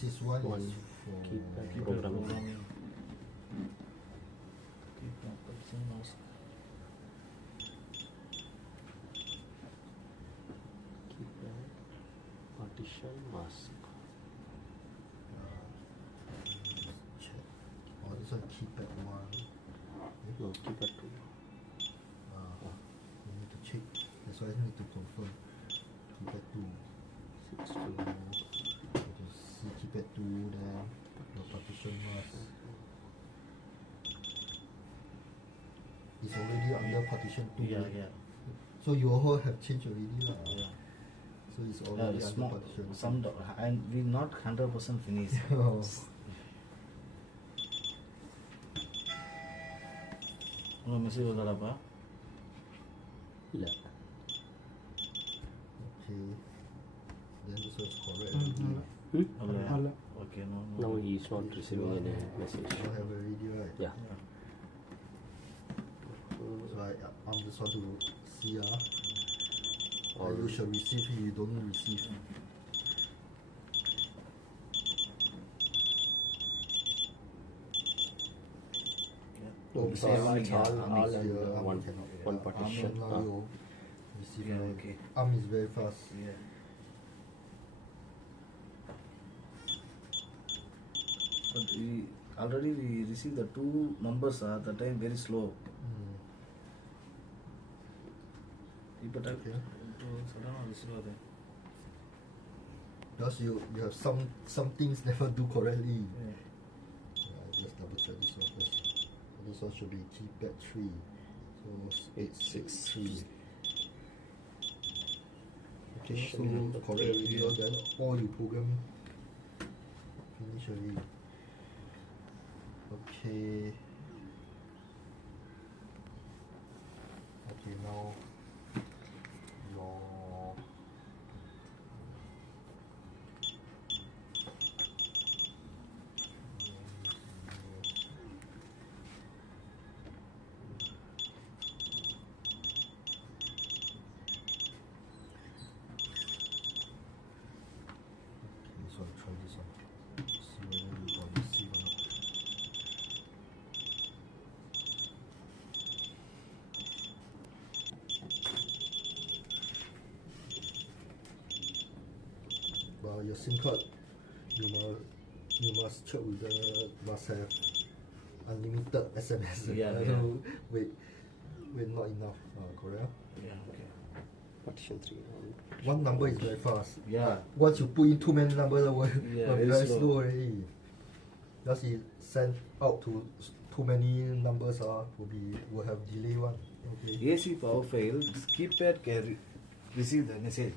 This is one is for keypad programming. Keypad partition mask. Keypad partition mask. check. Oh, this one keypad 1. No, keypad 2. We need to check. That's why I need to confirm. Keypad 2. 6 So, to to see keypad 2 there. The partition mask. It's already under partition 2. Yeah. So you all have changed already lah. Yeah. So it's already under Small, partition 2. some and we not 100% finished. Oh. No message was apa? yeah. Okay. Then this was correct already. Oh, yeah. Okay, no. Now he is not receiving any message. You all have already, right? Yeah. So I'm just want to see Or you shall receive it, you don't receive. no, because all here, under one cannot. one partition. Now you receive Yeah, it. okay. Arm is very fast. Yeah. But we already received the two numbers at the time very slow. But I Okay. suddenly receive it. Because you have some things never do correctly. Yeah. Just double check this one first. This one should be keypad 3. So 863. Okay, so correct already. Then all you program finish already. Okay. Okay, now your so I'll try this one. See whether you got receive or not. But your SIM card, you must check with the must have unlimited SMS. Yeah, I yeah. know, wait, not enough. Correct. Yeah, okay. Partition 3. One number is very fast. Yeah. Once you put in too many numbers, it will Yeah, be very very slow. slow already. Just it send out to too many numbers, will have delay one. Okay. AC power fail, keypad can receive the message.